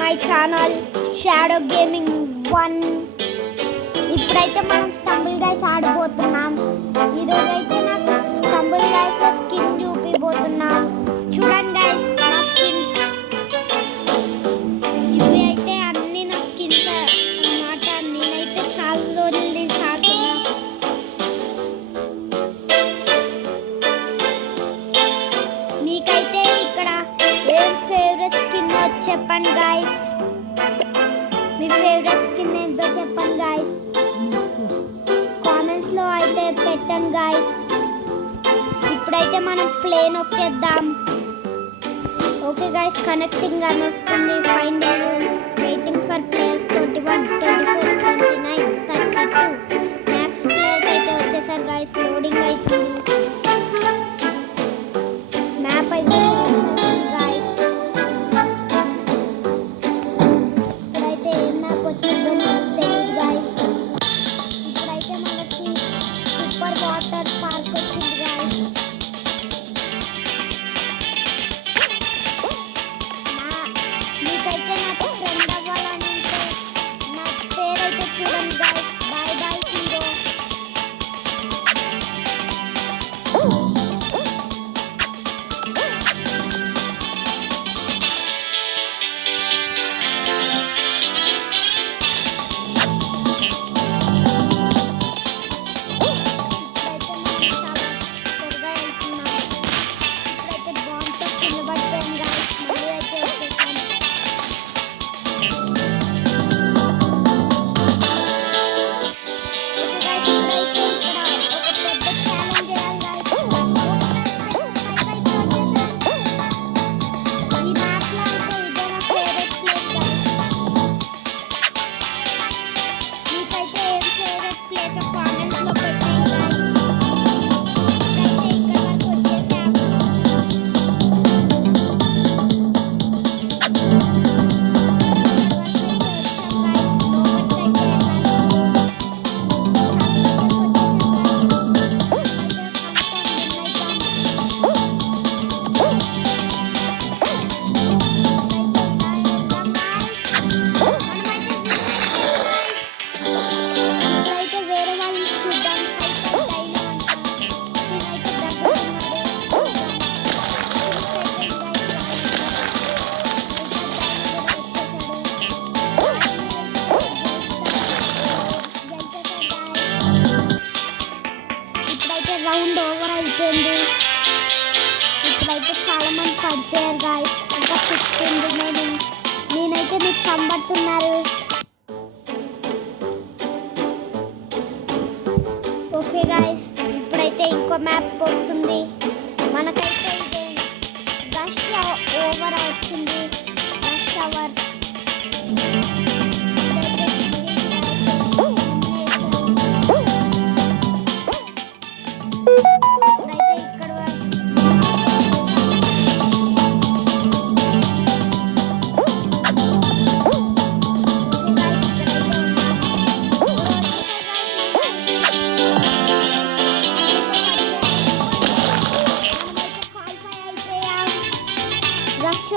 My channel shadow gaming 1. ఇప్పుడైతే మనం stumble guys ఆడబోతున్నాం. ఈరోజు అయితే నాకు స్టంబుల్ గైస్ స్కిన్ చూపిపోతున్నాం. చూడండి గైస్, నా స్కిన్స్ ఇవి అయితే అన్ని నా స్కిన్స్ అన్నమాట. నేనైతే చాలా రోజుల నుంచి ఆడుతున్నా. మీకైతే ఇక్కడ ఏం ఫేవరెట్ స్కిన్ చెప్పండి గైస్. మీ ఫేవరెట్ స్కిన్ ఏంటో చెప్పండి గైస్. కామెంట్స్లో అయితే పెట్టండి గైస్. ఇప్పుడైతే మనం ప్లేన్ ఒక్కేద్దాం. ఓకే గైస్, కనెక్టింగ్ అని వస్తుంది. Find waiting for place 21, 24, 29, 32. Next place అయితే వచ్చేసారు గైస్. లోడింగ్ అవుతుంది. మ్యాప్ అయితే గైస్. ఇప్పుడైతే ఏం మ్యాప్ వచ్చిందో మనకు తెలియదు గైస్. ఇప్పుడైతే మనకి సూపర్ వాటర్ పార్క్ వచ్చింది గైస్. మీకైతే నాకు ఫ్రెండ్ అవ్వాలని ఉంటే నా పేరైతే చూడండి guys. Bye boy hero. Round over అయిపోయింది. ఇప్పుడైతే చాలా మంది పడిపోయారు గాయస్. ఇంకా 15 నేనైతే మీకు కనబడుతున్నారు. ఓకే గాయస్, ఇప్పుడైతే ఇంకో మ్యాప్ వస్తుంది. మనకైతే ఇదే రష్ ఓవర్ వచ్చింది. రష్ అవర్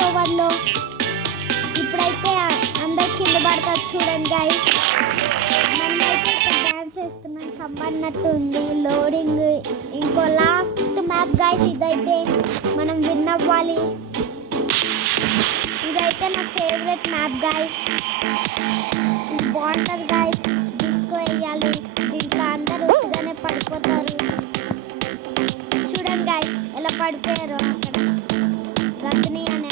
ఓవర్లో. ఇప్పుడైతే అందరు కింద పడతారు చూడండి గైస్. మనమైతే ఇక్కడ డ్యాన్స్ వేస్తున్నాం, కమ్మన్నట్టు ఉంది. లోడింగ్ ఇంకో లాస్ట్ మ్యాప్ గైస్. ఇదైతే మనం విన్ అవ్వాలి. ఇదైతే నా ఫేవరెట్ మ్యాప్ గైస్. ఇది బాగుంటుంది గైస్. డిస్కో వేయాలి. దీంట్లో అందరూ ఉట్టిగానే పడిపోతారు. చూడండి గైస్ ఎలా పడిపోయారు. అక్కడ రజనీ అనే